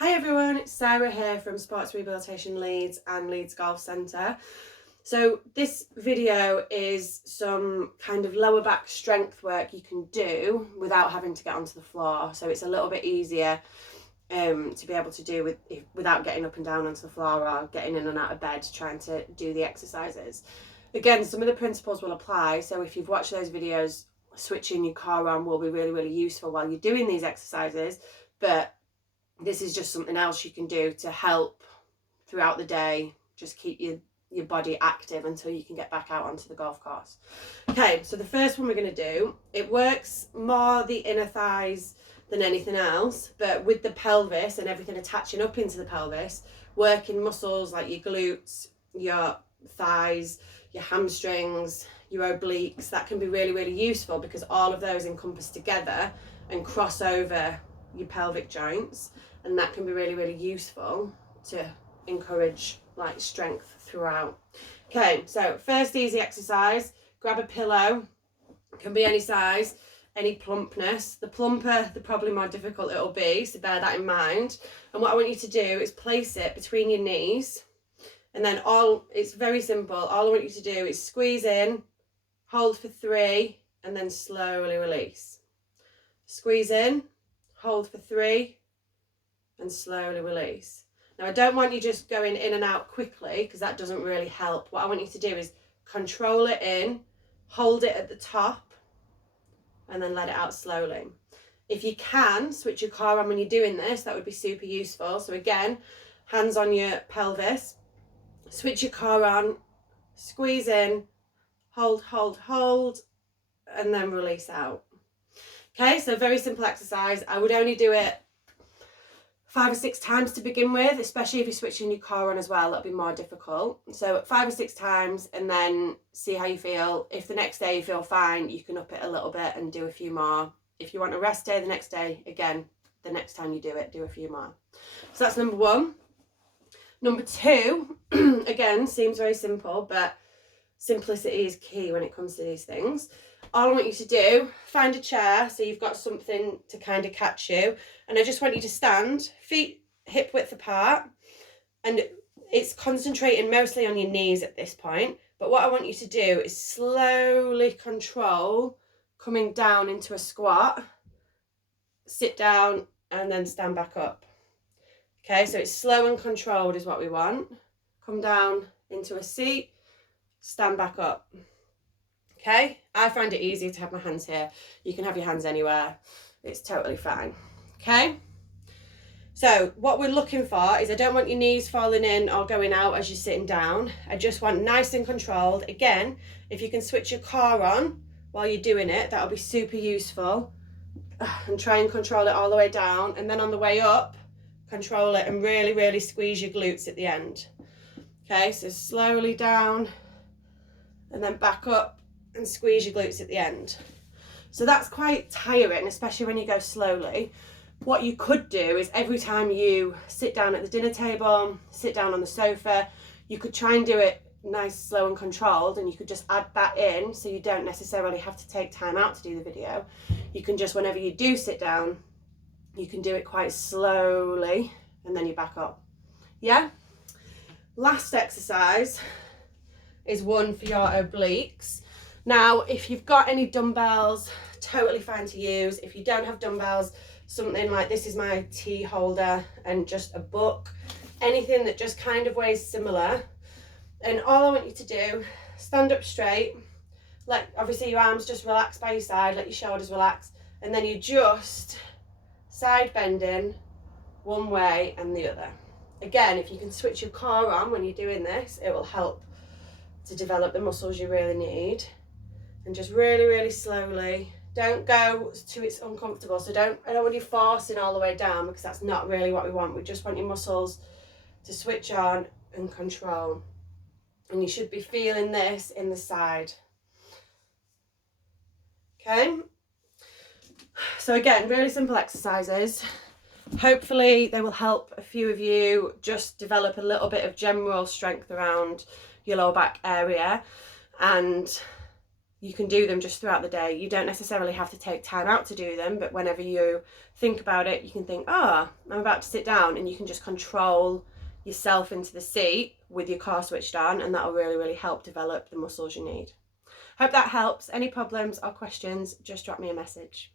Hi everyone, it's Sarah here from Sports Rehabilitation Leeds and Leeds Golf Centre. So this video is some kind of lower back strength work you can do without having to get onto the floor. So it's a little bit easier to be able to do without getting up and down onto the floor or getting in and out of bed trying to do the exercises. Again, some of the principles will apply. So if you've watched those videos, switching your car on will be really useful while you're doing these exercises. But this is just something else you can do to help throughout the day, just keep your body active until you can get back out onto the golf course. Okay, so the first one we're going to do, it works more the inner thighs than anything else, but with the pelvis and everything attaching up into the pelvis, working muscles like your glutes, your thighs, your hamstrings, your obliques, that can be really useful because all of those encompass together and cross over your pelvic joints, and that can be really useful to encourage like strength throughout. Okay, so first easy exercise, grab a pillow, can be any size, any plumpness. The plumper, the probably more difficult it'll be, so bear that in mind. And what I want you to do is place it between your knees, and then it's very simple. All I want you to do is squeeze in, hold for 3, and then slowly release. Squeeze in, hold for 3, and slowly release. Now I don't want you just going in and out quickly because that doesn't really help. What I want you to do is control it in, hold it at the top, and then let it out slowly. If you can switch your car on when you're doing this, that would be super useful. So again, hands on your pelvis, switch your car on, squeeze in, hold, and then release out. Okay, so very simple exercise. I would only do it 5 or 6 times to begin with, especially if you're switching your car on as well, that'll be more difficult. So 5 or 6 times and then see how you feel. If the next day you feel fine, you can up it a little bit and do a few more. If you want a rest day the next day, again, the next time you do it, do a few more. So that's number 1. Number 2, again, seems very simple, but simplicity is key when it comes to these things. All I want you to do, find a chair so you've got something to kind of catch you, and I just want you to stand, feet hip width apart, and it's concentrating mostly on your knees at this point, but what I want you to do is slowly control coming down into a squat, sit down, and then stand back up. Okay, so it's slow and controlled is what we want. Come down into a seat, stand back up. Okay, I find it easier to have my hands here. You can have your hands anywhere. It's totally fine. Okay, so what we're looking for is I don't want your knees falling in or going out as you're sitting down. I just want nice and controlled. Again, if you can switch your car on while you're doing it, that'll be super useful. And try and control it all the way down, and then on the way up, control it and really squeeze your glutes at the end. Okay, so slowly down and then back up and squeeze your glutes at the end. So that's quite tiring, especially when you go slowly. What you could do is every time you sit down at the dinner table, sit down on the sofa, you could try and do it nice, slow and controlled, and you could just add that in so you don't necessarily have to take time out to do the video. You can just, whenever you do sit down, you can do it quite slowly and then you back up. Yeah? Last exercise is one for your obliques. Now, if you've got any dumbbells, totally fine to use. If you don't have dumbbells, something like this is my tea holder and just a book, anything that just kind of weighs similar. And all I want you to do, stand up straight, let obviously your arms just relax by your side, let your shoulders relax, and then you just side bending one way and the other. Again, if you can switch your car on when you're doing this, it will help to develop the muscles you really need. And just really slowly, don't go to it's uncomfortable. So I don't want you forcing all the way down because that's not really what we want. We just want your muscles to switch on and control. And you should be feeling this in the side. Okay. So again, really simple exercises. Hopefully they will help a few of you just develop a little bit of general strength around your lower back area, and you can do them just throughout the day. You don't necessarily have to take time out to do them, but whenever you think about it, you can think, I'm about to sit down, and you can just control yourself into the seat with your car switched on, and that will really, really help develop the muscles you need. Hope that helps. Any problems or questions, just drop me a message.